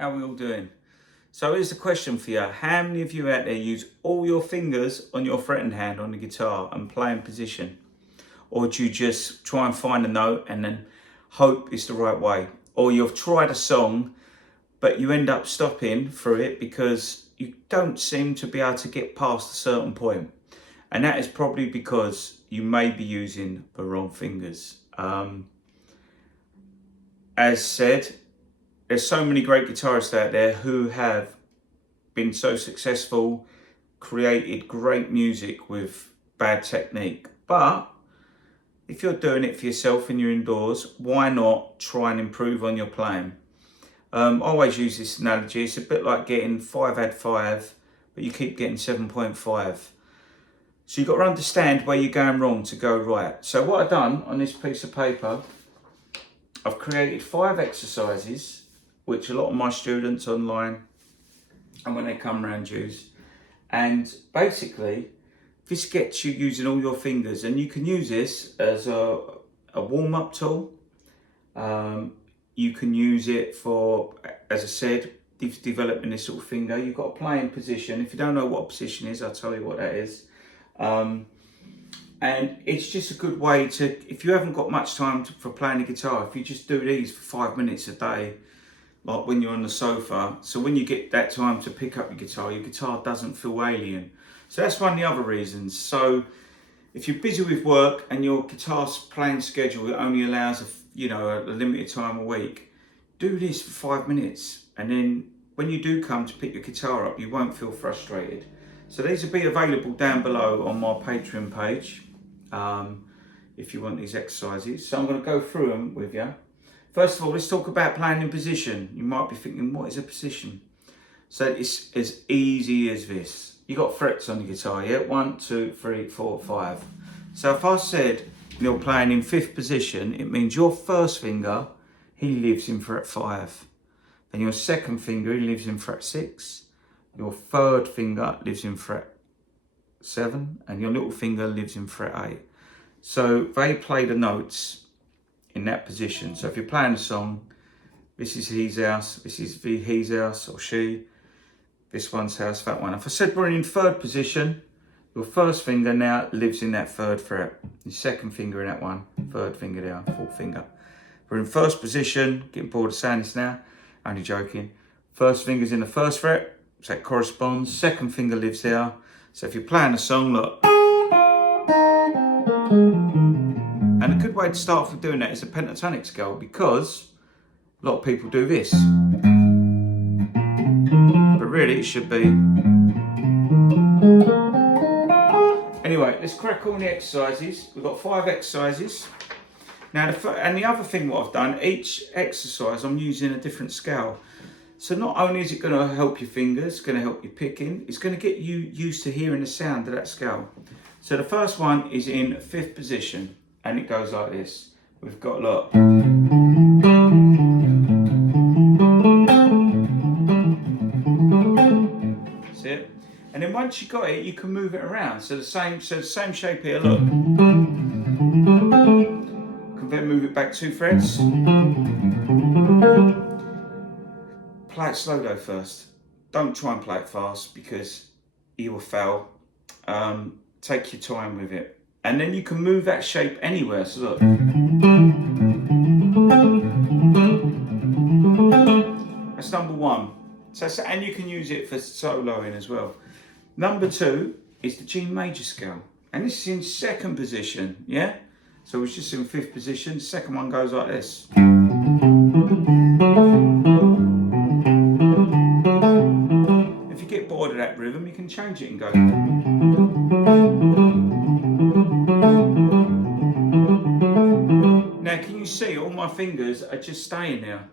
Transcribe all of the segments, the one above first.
How are we all doing? So here's the question for you. How many of you out there use all your fingers on your fretting hand on the guitar and play in position? Or do you just try and find a note and then hope it's the right way? Or you've tried a song, but you end up stopping through it because you don't seem to be able to get past a certain point. And that is probably because you may be using the wrong fingers. As said, there's so many great guitarists out there who have been so successful, created great music with bad technique. But if you're doing it for yourself and you're indoors, why not try and improve on your playing? I always use this analogy. It's a bit like getting 5 add 5, but you keep getting 7.5. So you've got to understand where you're going wrong to go right. So what I've done on this piece of paper, I've created 5 exercises which a lot of my students online and when they come around use. And basically, this gets you using all your fingers, and you can use this as a warm-up tool. You can use it for, as I said, developing this sort of finger. You've got to play in position. If you don't know what position is, I'll tell you what that is. And it's just a good way to, if you haven't got much time for playing the guitar, if you just do these for 5 minutes a day, like when you're on the sofa, so when you get that time to pick up your guitar doesn't feel alien. So that's one of the other reasons. So if you're busy with work and your guitar's playing schedule only allows a limited time a week, do this for 5 minutes, and then when you do come to pick your guitar up, you won't feel frustrated. So these will be available down below on my Patreon page if you want these exercises. So I'm going to go through them with you. First of all, let's talk about playing in position. You might be thinking, what is a position? So it's as easy as this. You got frets on the guitar, yeah? 1, 2, 3, 4, 5. So if I said you're playing in 5th position, it means your first finger, he lives in fret 5. Then your second finger, he lives in fret 6. Your third finger lives in fret 7, and your little finger lives in fret 8. So they play the notes in that position. So if you're playing a song, this is his house, this is his house or she, this one's house, that one. If I said we're in 3rd position, your first finger now lives in that 3rd fret, your second finger in that one, 3rd finger down, 4th finger. We're in 1st position, getting bored of saying this now, only joking. First finger's in the 1st fret, so that corresponds. Second finger lives there. So if you're playing a song, look. And a good way to start off with doing that is a pentatonic scale, because a lot of people do this. But really it should be. Anyway, let's crack on the exercises. We've got 5 exercises. Now, the other thing what I've done, each exercise I'm using a different scale. So not only is it going to help your fingers, it's going to help your picking, it's going to get you used to hearing the sound of that scale. So the first one is in 5th position, and it goes like this. We've got, look. See it? And then once you've got it, you can move it around. So the same shape here, look. Can then move it back 2 frets. Play it slow though first. Don't try and play it fast because you will fail. Take your time with it. And then you can move that shape anywhere. So look. That's number 1. So, and you can use it for soloing as well. Number 2 is the G major scale. And this is in 2nd position, yeah? So it's just in 5th position. The second one goes like this. If you get bored of that rhythm, you can change it and go. Now, can you see all my fingers are just staying there?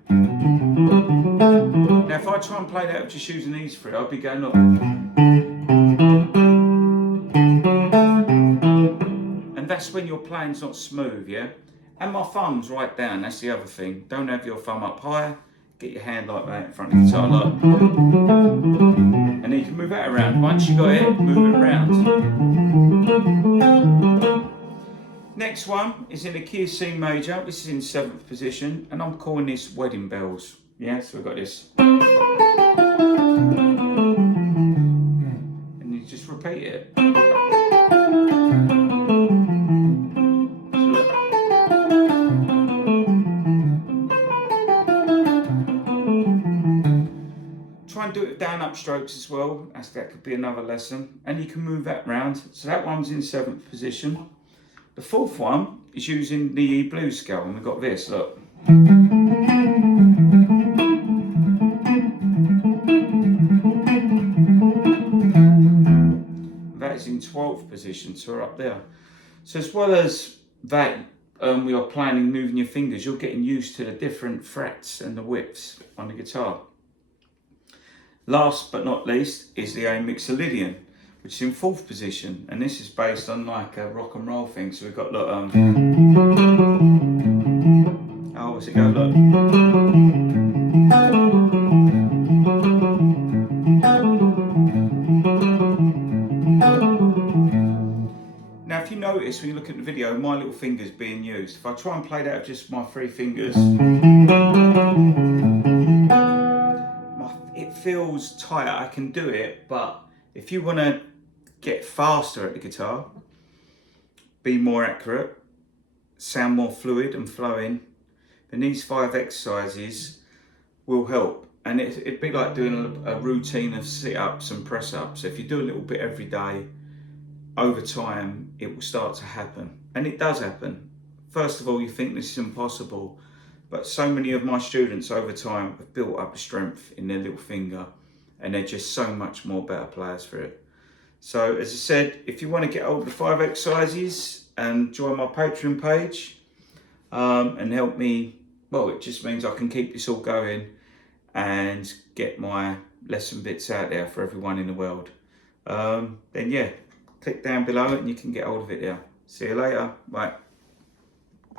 Now, if I try and play that just using these 3, I'll be going, look. And that's when your playing's not smooth, yeah? And my thumb's right down, that's the other thing. Don't have your thumb up high. Get your hand like that in front of the guitar, look. And then you can move that around. Once you got it, move it around. Next one is in the key of C major. This is in 7th position, and I'm calling this Wedding Bells. Yeah, so we've got this. And you just repeat it. So look. Try and do it with down up strokes as well, as that could be another lesson. And you can move that round. So that one's in 7th position. The 4th one is using the E blues scale, and we've got this, look. That is in 12th position, so we're up there. So as well as that, we are planning moving your fingers, you're getting used to the different frets and the widths on the guitar. Last but not least is the A Mixolydian, which is in 4th position, and this is based on like a rock and roll thing. So we've got, look, oh, what's it go, look. Now if you notice when you look at the video, my little finger's being used. If I try and play that with just my 3 fingers, it feels tight. I can do it, but if you want to get faster at the guitar, be more accurate, sound more fluid and flowing, then these 5 exercises will help. And it'd be like doing a routine of sit-ups and press-ups. So if you do a little bit every day, over time, it will start to happen. And it does happen. First of all, you think this is impossible, but so many of my students over time have built up a strength in their little finger, and they're just so much more better players for it. So as I said, if you want to get hold of the 5 exercises and join my Patreon page and help me, well, it just means I can keep this all going and get my lesson bits out there for everyone in the world. Then yeah, click down below and you can get hold of it there. See you later. Bye.